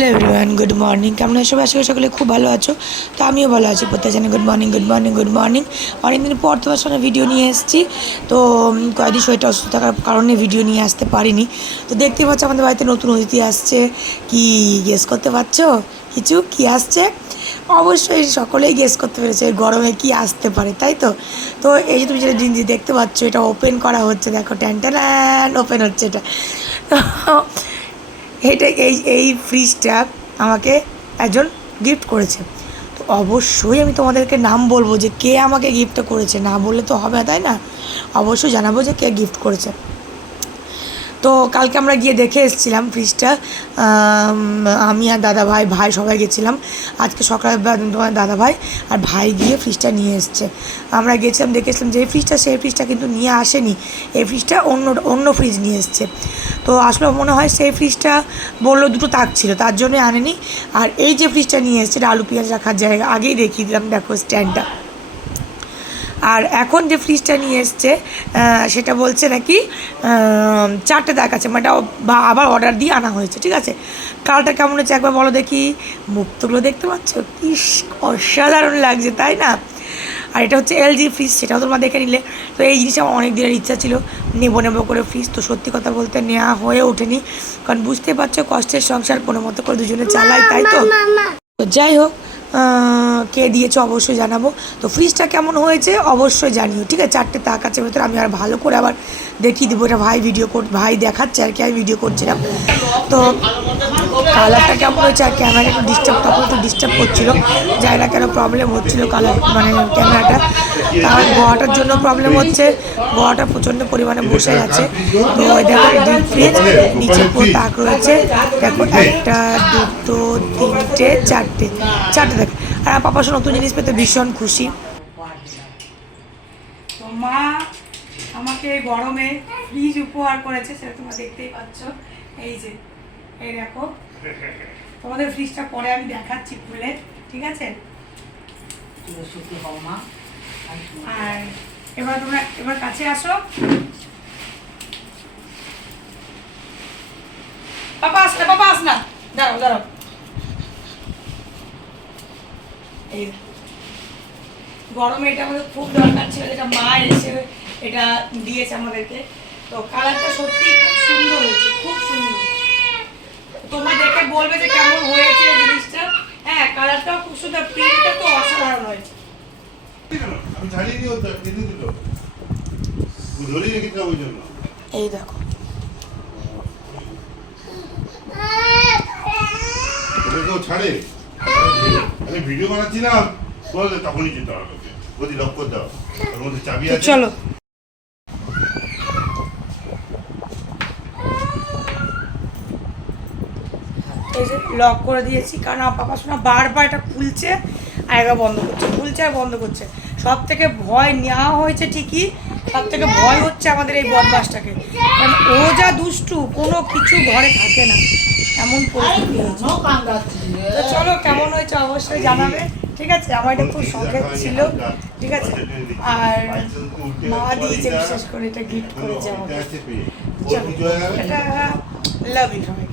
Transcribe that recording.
Hello everyone, good morning. কেমন আছো? আশা করি সকলে খুব ভালো আছো। তো আমিও ভালো আছি। প্রত্যেক জানি good morning good morning good morning. অনেকদিন পর তোমার সঙ্গে ভিডিও নিয়ে এসেছি। তো কয়েকদিন শরীরটা অসুস্থ থাকার কারণে ভিডিও নিয়ে আসতে পারিনি। তো দেখতেই পাচ্ছ আমাদের বাড়িতে নতুন অতিথি আসছে। কি গেস করতে পারছ? কিছু? কি আসছে? অবশ্যই সকলেই গেস করতে পেরেছে গরমে কি আসতে পারে, তাই তো? তো এই যে তুমি যেটা জিনিস দেখতে পাচ্ছ, এটা ওপেন করা হচ্ছে। দেখো, ট্যান ট্যান ওপেন হচ্ছে এটা। এটা এই এই ফ্রিজটা আমাকে একজন গিফট করেছে। তো অবশ্যই আমি তোমাদেরকে নাম বলব যে কে আমাকে গিফট করেছে। না বললে তো হবে তাই না? অবশ্যই জানাব যে কে গিফট করেছে। তো কালকে আমরা গিয়ে দেখে এসেছিলাম ফ্রিজটা আমি আর দাদা ভাই ভাই সবাই গেছিলাম। আজকে সকালে তোমার দাদা ভাই আর ভাই গিয়ে ফ্রিজটা নিয়ে এসছে। আমরা গেছিলাম দেখেছিলাম যে ফ্রিজটা সেই ফ্রিজটা কিন্তু নিয়ে আসেনি। এই ফ্রিজটা অন্য অন্য ফ্রিজ নিয়ে এসছে। তো আসলে মনে হয় সেই ফ্রিজটা বলল দুটো তাক ছিল, তার জন্য আনেনি। আর এই যে ফ্রিজটা নিয়ে এসছে, এটা আলু পেঁয়াজ রাখার জায়গা, আগেই দেখিয়ে দিলাম, দেখো স্ট্যান্ডটা আর এখন যে ফ্রিজটা নিয়ে এসছে সেটা বলছে নাকি চারটে দাগ আছে মানে এটা বা আবার অর্ডার দিয়ে আনা হয়েছে ঠিক আছে? কালারটা কেমন হচ্ছে একবার বলো দেখি। মুক্তগুলো দেখতে পাচ্ছ? ইস অসাধারণ লাগছে তাই না? আর এটা হচ্ছে এলজি ফ্রিজ সেটাও তোমরা দেখে নিলে। তো এই জিনিসটা আমার অনেক দিনের ইচ্ছা ছিল নেব নেব করে ফ্রিজ তো সত্যি কথা বলতে নেওয়া হয়ে ওঠেনি। কারণ বুঝতে পারছ কষ্টের সংসার কোনো মতো করে দুজনে চালাই তাই তো? তো যাই হোক কে দিয়েছে অবশ্যই জানাব। তো ফ্রিজটা কেমন হয়েছে অবশ্যই জানিও, ঠিক আছে? চারটে তাক আছে, ভেতরে আমি আর ভালো করে আবার দেখিয়ে দেবো। এটা ভাই ভিডিও কর ভাই দেখাচ্ছে আর কি, আমি ভিডিও করছিলাম। তো কালারটা কেমন হয়েছে আর ক্যামেরা একটু ডিস্টার্ব তখন তো ডিস্টার্ব করছিল। জানি না কেন প্রবলেম হচ্ছিল কালার মানে ক্যামেরাটা তার গোয়াটার জন্য প্রবলেম হচ্ছে গোয়াটা প্রচণ্ড পরিমাণে বসে গেছে। তো দেখো ডিপ ফ্রিজ নিচে তাক রয়েছে। দেখো, একটা, দুটো, তিনটে, চারটে চারটে দেখ আর আমার পাপা সব নতুন জিনিস পেতে ভীষণ খুশি। মা আমাকে গরমে ফ্রিজ উপহার করেছে, সেটা তোমরা দেখতেই পাচ্ছ। এই যে এই দেখো। তোমাদের ফ্রিজটা পরে আমি দেখাচ্ছি খুলে ঠিক আছে? আর এবার তোমরা এবার কাছে আসো। পাপা আস না পাপা আস না। দাঁড়াও দাঁড়াও। এই গরমে এটা আমাদের খুব দরকার ছিল যেটা মা এসে এটা দিয়েছে আমাদেরকে। তো কালারটা সত্যি খুব সুন্দর হয়েছে খুব সুন্দর তোমরা দেখে বলবে যে কেমন হয়েছে জিনিসটা। হ্যাঁ কালারটাও খুব সুন্দর প্রিন্টটা তো অসাধারণ হয়েছে। আমি ছাড়িয়ে ওটা কেটে দিল। ধরে রেখেছিলাম ওই জন্য। এই দেখো। কেউ ছাড়ে। আমি ভিডিও বানাচ্ছিলাম বললে তখনই যেতে হবে। বলছি লক করে দাও। ওর মধ্যে চাবি আছে। চলো। যে লক করে দিয়েছি। কারণ আমার পাপা শোনা বারবার এটা খুলছে আর একবার বন্ধ করছে, খুলছে আর বন্ধ করছে। সব থেকে ভয় নেওয়া হয়েছে ঠিকই সব থেকে ভয় হচ্ছে আমাদের এই বদমাসটাকে। কারণ ও যা দুষ্টু, কোনো কিছু ঘরে থাকে না। এমন পরিস্থিতি হয়েছে। তো চলো, কেমন হয়েছে অবশ্যই জানাবে। ঠিক আছে, আমার এটা খুব শখের ছিল। ঠিক আছে, আর মা দিয়েছে বিশেষ করে এটা গিফট করেছে আমাকে। এটা লাভ সবাই